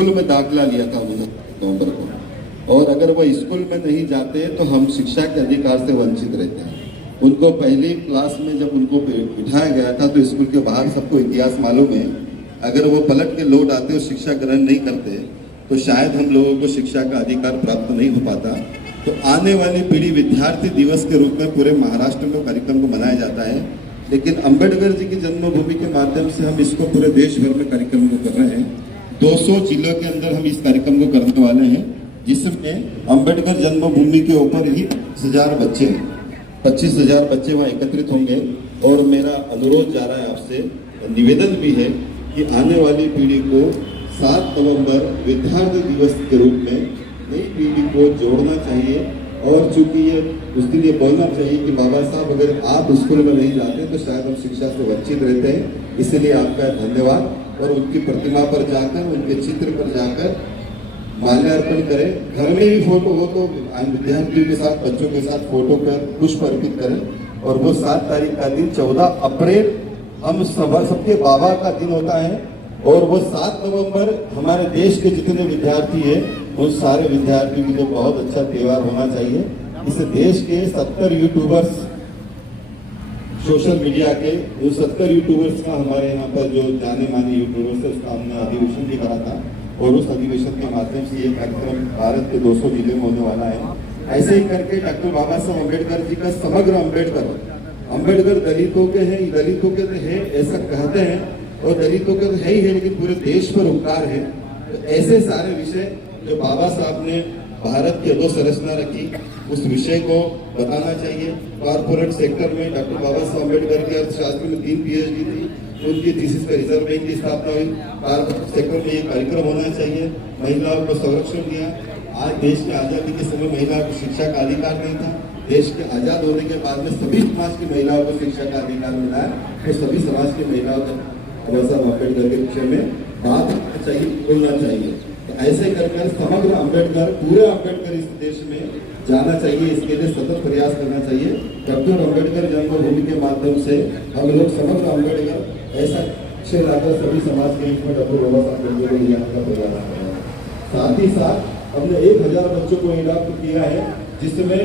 School में दाखिला लिया था 19 नवंबर को, और अगर वो स्कूल में नहीं जाते तो हम शिक्षा के अधिकार से वंचित रहते हैं। उनको पहली क्लास में जब उनको बिठाया गया था तो स्कूल के बाहर सबको इतिहास मालूम है, अगर वो पलट के लौट आते और शिक्षा ग्रहण नहीं करते तो शायद हम लोगों को शिक्षा का अधिकार प्राप्त नहीं हो पाता। तो आने वाली पीढ़ी विद्यार्थी दिवस के रूप में पूरे महाराष्ट्र में कार्यक्रम को मनाया जाता है, लेकिन अंबेडकर जी की जन्मभूमि के माध्यम से हम इसको पूरे देश भर में कार्यक्रम को कर रहे हैं। 200 जिलों के अंदर हम इस कार्यक्रम को करने वाले हैं, जिसमें अंबेडकर जन्मभूमि के ऊपर ही 25,000 बच्चे वहाँ एकत्रित होंगे। और मेरा अनुरोध जा रहा है आपसे, निवेदन भी है कि आने वाली पीढ़ी को 7 नवंबर विद्यार्थी दिवस के रूप में नई पीढ़ी को जोड़ना चाहिए। और चूंकि ये उस दिन ये बोलना चाहिए कि बाबा साहब अगर आप स्कूल में नहीं जाते तो शायद हम शिक्षा से वंचित रहते हैं, इसलिए आपका धन्यवाद। और उनकी प्रतिमा पर जाकर, उनके चित्र पर जाकर माल्यार्पण करें। घर में भी फोटो हो तो विद्यार्थियों के साथ, बच्चों के साथ फोटो कर पुष्प अर्पित करें। और वो 7 तारीख का दिन 14 अप्रैल हम सबके बाबा का दिन होता है, और वो 7 नवंबर हमारे देश के जितने विद्यार्थी हैं उन सारे विद्यार्थियों के लिए बहुत अच्छा त्योहार होना चाहिए। इस देश के 70 यूट्यूबर्स, सोशल मीडिया के उन 70 यूट्यूबर्स का हमारे यहाँ पर जो जाने माने यूट्यूबर्स है उसका हमने अधिवेशन भी करा था, और उस अधिवेशन के माध्यम से ये कार्यक्रम भारत के 200 जिले में होने वाला है। ऐसे ही करके डॉक्टर बाबा साहब अम्बेडकर जी का समग्र अम्बेडकर दलितों के हैं, दलितों के है ऐसा कहते हैं, और दलितों के है ही है, लेकिन पूरे देश पर उपकार है। तो ऐसे सारे विषय जो बाबा साहब ने भारत की अधोसंरचना रखी, उस विषय को बताना चाहिए। कॉर्पोरेट सेक्टर में डॉक्टर बाबा साहब अम्बेडकर की अर्थशास्त्र में 3 PhD थी, उनकी थीसिस पे रिजर्व बैंक की स्थापना हुई। कॉर्पोरेट सेक्टर में ये कार्यक्रम होना चाहिए। महिलाओं को संरक्षण दिया। आज देश की आजादी के समय महिलाओं को शिक्षा का अधिकार नहीं था, देश के आजाद होने के बाद में सभी समाज की महिलाओं को शिक्षा का अधिकार मिला है। तो सभी समाज की महिलाओं को बाबा साहब अम्बेडकर के विषय में बात करना चाहिए, बोलना चाहिए। तो ऐसे कर समग्र अम्बेडकर, पूरे अम्बेडकर इस देश में जाना चाहिए, इसके लिए सतत प्रयास करना चाहिए। डॉक्टर अम्बेडकर जन्मभूमि के माध्यम से हम लोग समग्र अम्बेडकर ऐसा लक्ष्य लाकर सभी समाज के हित में डॉक्टर बाबा साहब अम्बेडकर को याद का प्रयास कर रहे हैं। साथ ही साथ हमने 1000 बच्चों को अडॉप्ट किया है, जिसमें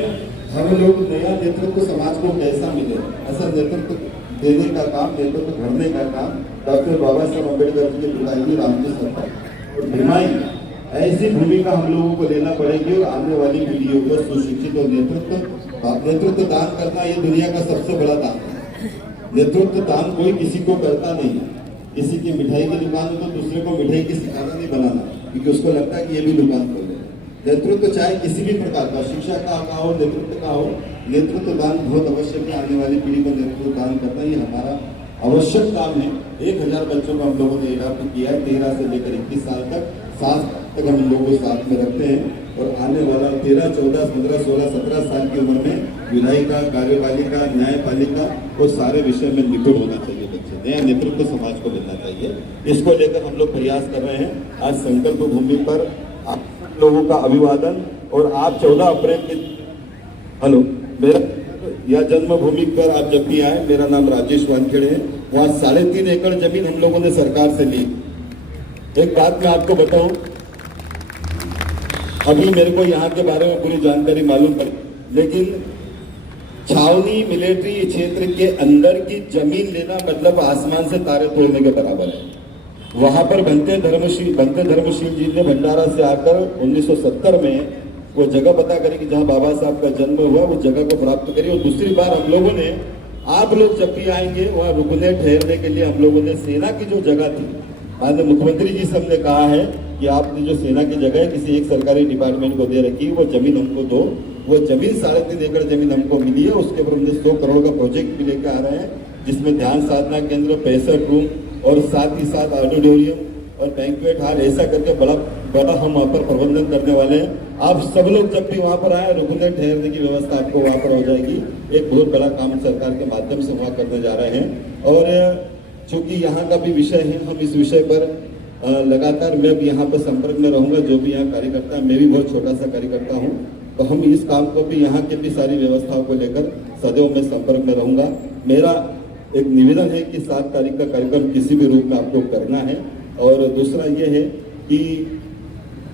हम लोग नया नेतृत्व समाज को कैसा मिले, ऐसा नेतृत्व देने का काम, नेतृत्व घड़ने का काम डॉक्टर बाबा साहब अम्बेडकर जी के पिताजी रामजी सरकार और भीमाई। ऐसी भूमिका हम लोगों को लेना पड़ेगी, और आने वाली पीढ़ियों को सुशिक्षित और नेतृत्व दान करना ये दुनिया का सबसे बड़ा दान है। नेतृत्व दान कोई किसी को करता नहीं है। किसी की मिठाई की दुकान हो तो दूसरे को मिठाई की सिखाना नहीं बनाना, क्योंकि उसको लगता है कि ये भी दुकान खोले। नेतृत्व चाहे किसी भी प्रकार का, शिक्षा का हो, नेतृत्व का हो, नेतृत्व दान बहुत आवश्यक है। आने वाली पीढ़ी को नेतृत्व दान करना ये हमारा आवश्यक काम है। 1000 बच्चों को हम लोगों ने अडॉप्ट किया है। 13 से लेकर 21 साल तक, 7 तक हम लोगों को साथ में रखते हैं। और आने वाला 13, 14, 15, 16, 17 साल की उम्र में विधायिका, कार्यपालिका, न्यायपालिका और सारे विषय में निपुण होना चाहिए बच्चे। नया नेतृत्व समाज को मिलना चाहिए। इसको लेकर हम लोग प्रयास कर रहे हैं। आज संकल्प भूमि पर आप लोगों का अभिवादन, और आप 14 अप्रैल के मेरा या जन्मभूमि पर आप जब भी आए, मेरा नाम राजेश वानखेड़े है। वहाँ 3.5 एकड़ जमीन हम लोगों ने सरकार से ली। एक बात मैं आपको बताऊं, अभी मेरे को यहाँ के बारे में पूरी जानकारी मालूम पड़ी, लेकिन छावनी मिलिट्री क्षेत्र के अंदर की जमीन लेना मतलब आसमान से तारे तोड़ने के बराबर है। वहां पर बनते धर्मशील जी ने भंडारा से आकर 1970 में वो जगह पता करी कि जहां बाबा साहब का जन्म हुआ, वो जगह को प्राप्त करी। और दूसरी बार हम लोगों ने, आप लोग जब भी आएंगे वहां रुकने ठहरने के लिए हम लोगों ने सेना की जो जगह थी, माननीय मुख्यमंत्री जी से हमने कहा है कि आपने जो सेना की जगह है किसी एक सरकारी डिपार्टमेंट को दे रखी, वो जमीन हमको दो। वो जमीन 3.5 एकड़ जमीन हमको मिली है। उसके ऊपर हमने 100 करोड़ का प्रोजेक्ट भी लेकर आ रहे हैं, जिसमें ध्यान साधना केंद्र, 65 रूम और साथ ही साथ ऑडिटोरियम और बैंक्वेट हॉल, ऐसा करके बड़ा हम वहाँ पर प्रबंधन करने वाले हैं। आप सब लोग जब भी वहाँ पर आए, रुकने ठहरने की व्यवस्था आपको वहाँ पर हो जाएगी। एक बहुत बड़ा काम सरकार के माध्यम से वहाँ करने जा रहे हैं। और चूंकि यहाँ का भी विषय है, हम इस विषय पर लगातार मैं भी यहाँ पर संपर्क में रहूंगा। जो भी यहाँ कार्यकर्ता, मैं भी बहुत छोटा सा कार्यकर्ता हूँ, तो हम इस काम को भी, यहाँ के भी सारी व्यवस्थाओं को लेकर सदैव मैं संपर्क में रहूंगा। मेरा एक निवेदन है कि 7 तारीख का कार्यक्रम किसी भी रूप में आपको करना है। और दूसरा ये है कि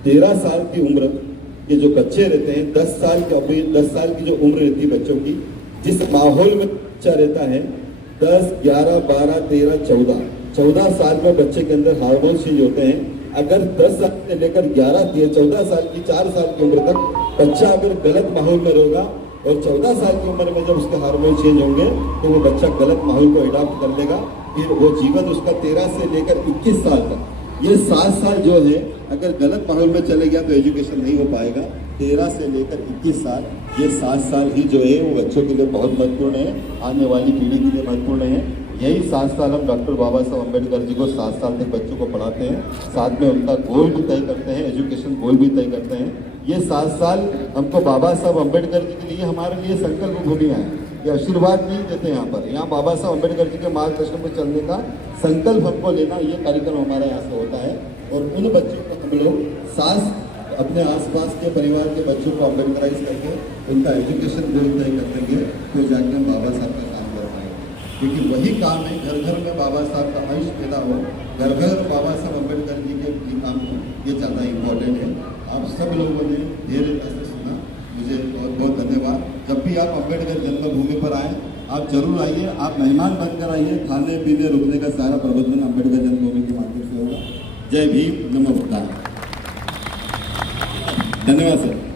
13 साल की उम्र के जो बच्चे रहते हैं, 10 साल की अभी 10 साल की जो उम्र रहती है बच्चों की, जिस माहौल में बच्चा रहता है, 10, 11, 12, 13, 14 साल में बच्चे के अंदर हार्मोन चेंज होते हैं। अगर 10 साल से लेकर 11, 14 साल की 4 साल की उम्र तक बच्चा अगर गलत माहौल में रहेगा और 14 साल की उम्र में जब उसके हार्मोन चेंज होंगे तो वो बच्चा गलत माहौल को अडॉप्ट कर लेगा। फिर वो जीवन उसका 13 से लेकर 21 साल तक, ये 7 साल जो है अगर गलत माहौल में चले गया तो एजुकेशन नहीं हो पाएगा। 13 से लेकर 21 साल, ये 7 साल ही जो है वो बच्चों के लिए बहुत महत्वपूर्ण है, आने वाली पीढ़ी के लिए महत्वपूर्ण है। यही 7 साल हम डॉक्टर बाबा साहब अम्बेडकर जी को 7 साल तक बच्चों को पढ़ाते हैं, साथ में उनका गोल भी तय करते हैं, एजुकेशन गोल भी तय करते हैं। ये 7 साल हमको बाबा साहब अम्बेडकर जी के लिए हमारे लिए संकल्प भूमिका है, ये आशीर्वाद नहीं देते यहाँ पर, यहाँ बाबा साहब अम्बेडकर जी के मार्गदर्शन पर चलने का संकल्प हमको लेना, ये कार्यक्रम हमारे यहाँ से होता है। और उन बच्चों को हम लोग अपने आसपास के परिवार के बच्चों को अम्बेडकराइज करके उनका एजुकेशन गोल तय कर देंगे, तो जाके हम बाबा साहब का काम कर पाएंगे। क्योंकि वही काम है, घर घर में बाबा साहब का अंश पैदा हो, घर घर बाबा साहब अम्बेडकर जी के काम हो, ये ज़्यादा इम्पोर्टेंट है। आप सब लोगों ने धैर्यता से सुना, मुझे बहुत बहुत धन्यवाद। जब भी आप अम्बेडकर जन्मभूमि पर आए, आप जरूर आइए, आप मेहमान बनकर आइए। खाने पीने रुकने का सारा प्रबंधन अम्बेडकर जन्मभूमि के माध्यम से होगा। जय भीम, नमो बुद्धाय। धन्यवाद सर।